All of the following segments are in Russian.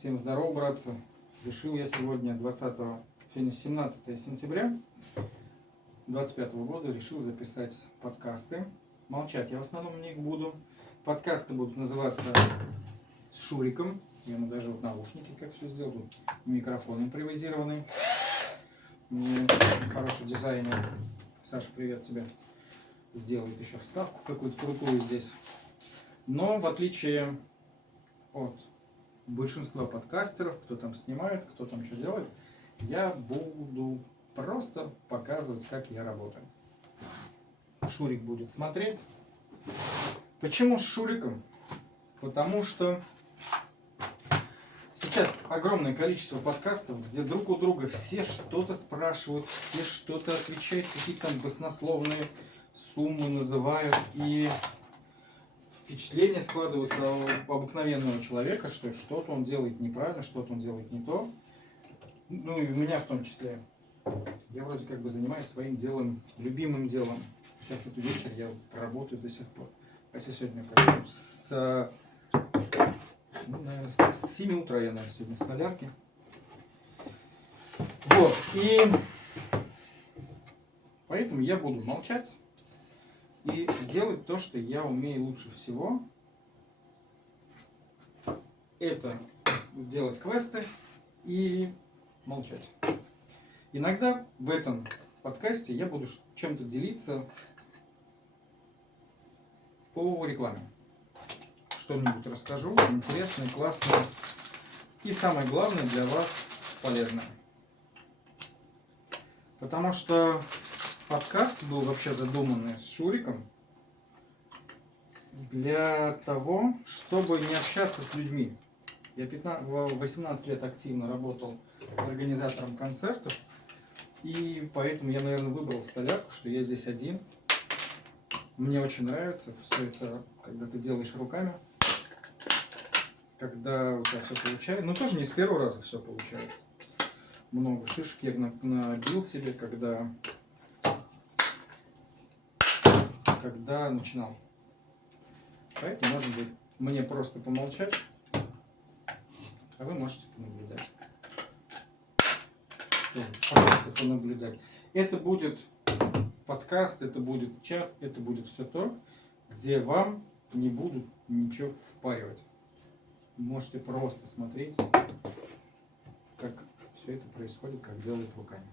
Всем здорово, братцы. Решил я сегодня 17 сентября 2025 года решил записать подкасты. Молчать я в основном в них буду. Подкасты будут называться с Шуриком. Я ему даже вот наушники как все сделал. Тут микрофон импровизированный. Мне хороший дизайнер. Саша, привет тебе. Сделает еще вставку какую-то крутую здесь. Но в отличие от большинства подкастеров, кто там снимает, кто там что делает, я буду просто показывать, как я работаю. Шурик будет смотреть. Почему с Шуриком? Потому что сейчас огромное количество подкастов, где друг у друга все что-то спрашивают, все что-то отвечают, какие-то там баснословные суммы называют, и впечатление складывается у обыкновенного человека, что что-то он делает неправильно, что-то он делает не то. Ну и у меня в том числе. Я вроде как бы занимаюсь своим делом, любимым делом. Сейчас вот вечер я работаю до сих пор. Хотя сегодня как с 7 утра я, наверное, сегодня в столярке. Вот. И поэтому я буду молчать и делать то, что я умею лучше всего. Это делать квесты и молчать. Иногда в этом подкасте я буду чем-то делиться по рекламе. Что-нибудь расскажу, интересное, классное и самое главное для вас полезное. Потому что подкаст был вообще задуман с Шуриком для того, чтобы не общаться с людьми. Я 18 лет активно работал организатором концертов, и поэтому я, наверное, выбрал столярку, что я здесь один. Мне очень нравится все это, когда ты делаешь руками, когда у тебя все получается. Ну, тоже не с первого раза все получается. Много шишек я набил себе, когда начинал. Поэтому, может быть, мне просто помолчать, а вы можете понаблюдать. Просто понаблюдать. Это будет подкаст, это будет чат, это будет все то, где вам не будут ничего впаривать. Можете просто смотреть, как все это происходит, как делают руками.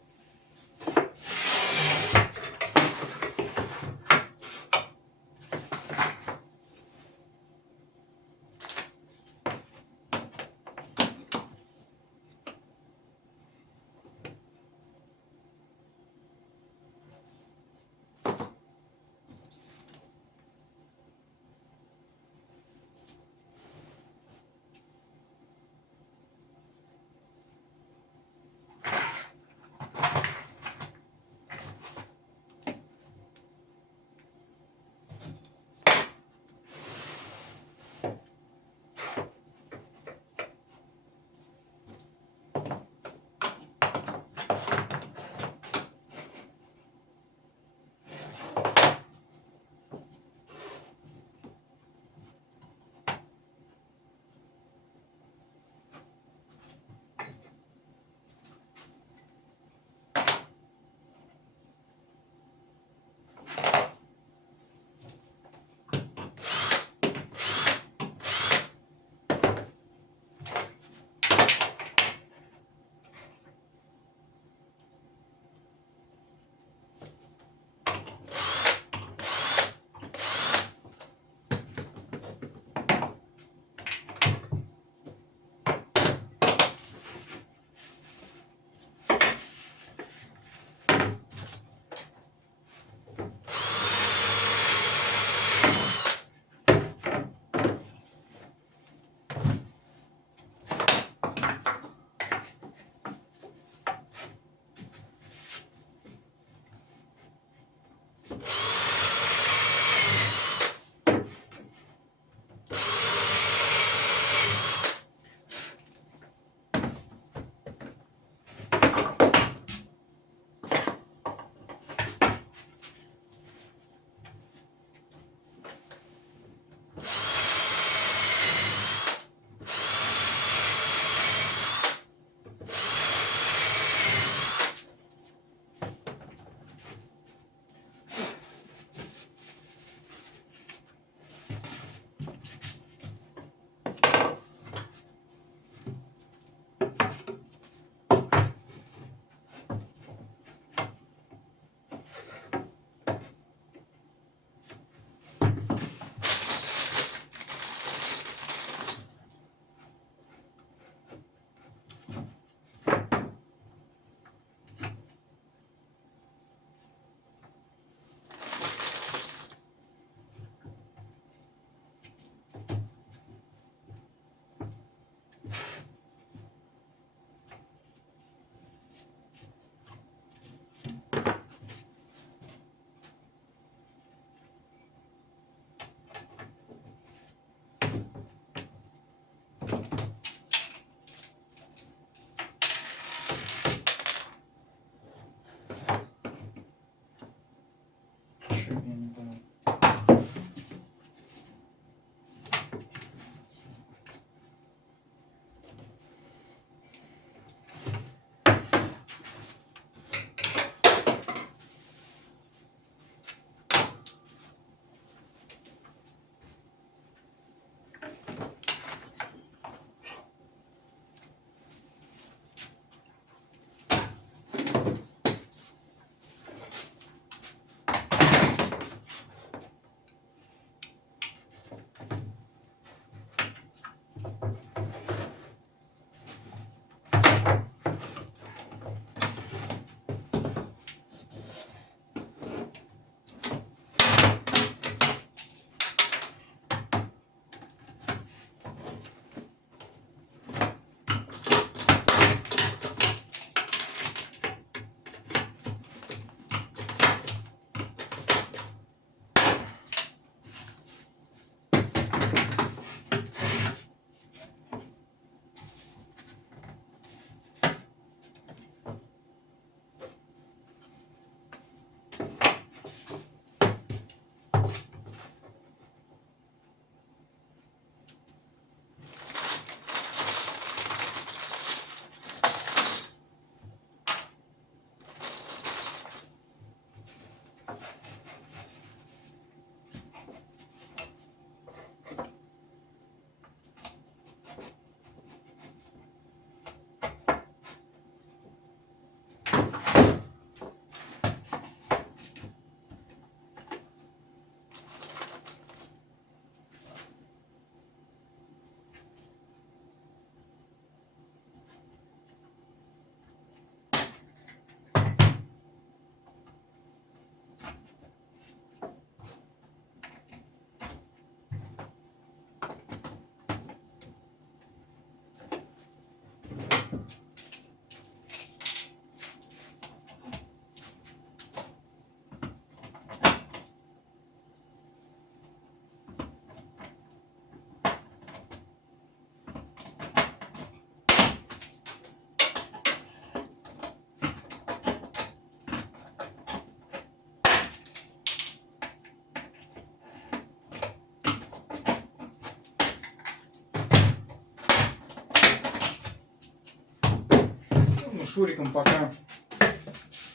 Шуриком пока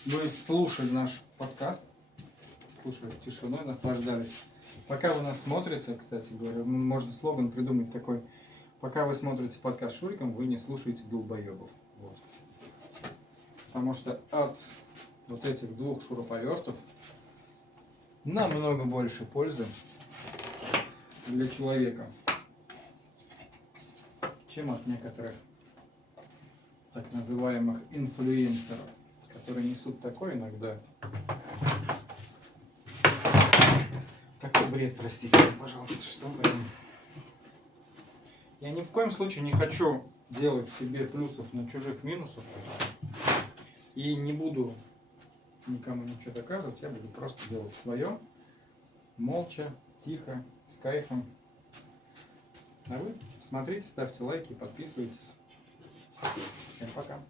будет слушать наш подкаст. Слушали тишиной, наслаждались. Пока вы нас смотрите, кстати говоря, можно слоган придумать такой: пока вы смотрите подкаст Шуриком, вы не слушаете долбоебов. Вот. Потому что от вот этих двух шуруповертов намного больше пользы для человека, чем от некоторых так называемых инфлюенсеров, которые несут такой иногда. Такой бред, простите, пожалуйста, что вы. Я ни в коем случае не хочу делать себе плюсов на чужих минусов. И не буду никому ничего доказывать, я буду просто делать свое, молча, тихо, с кайфом. А вы смотрите, ставьте лайки, подписывайтесь. Всем пока.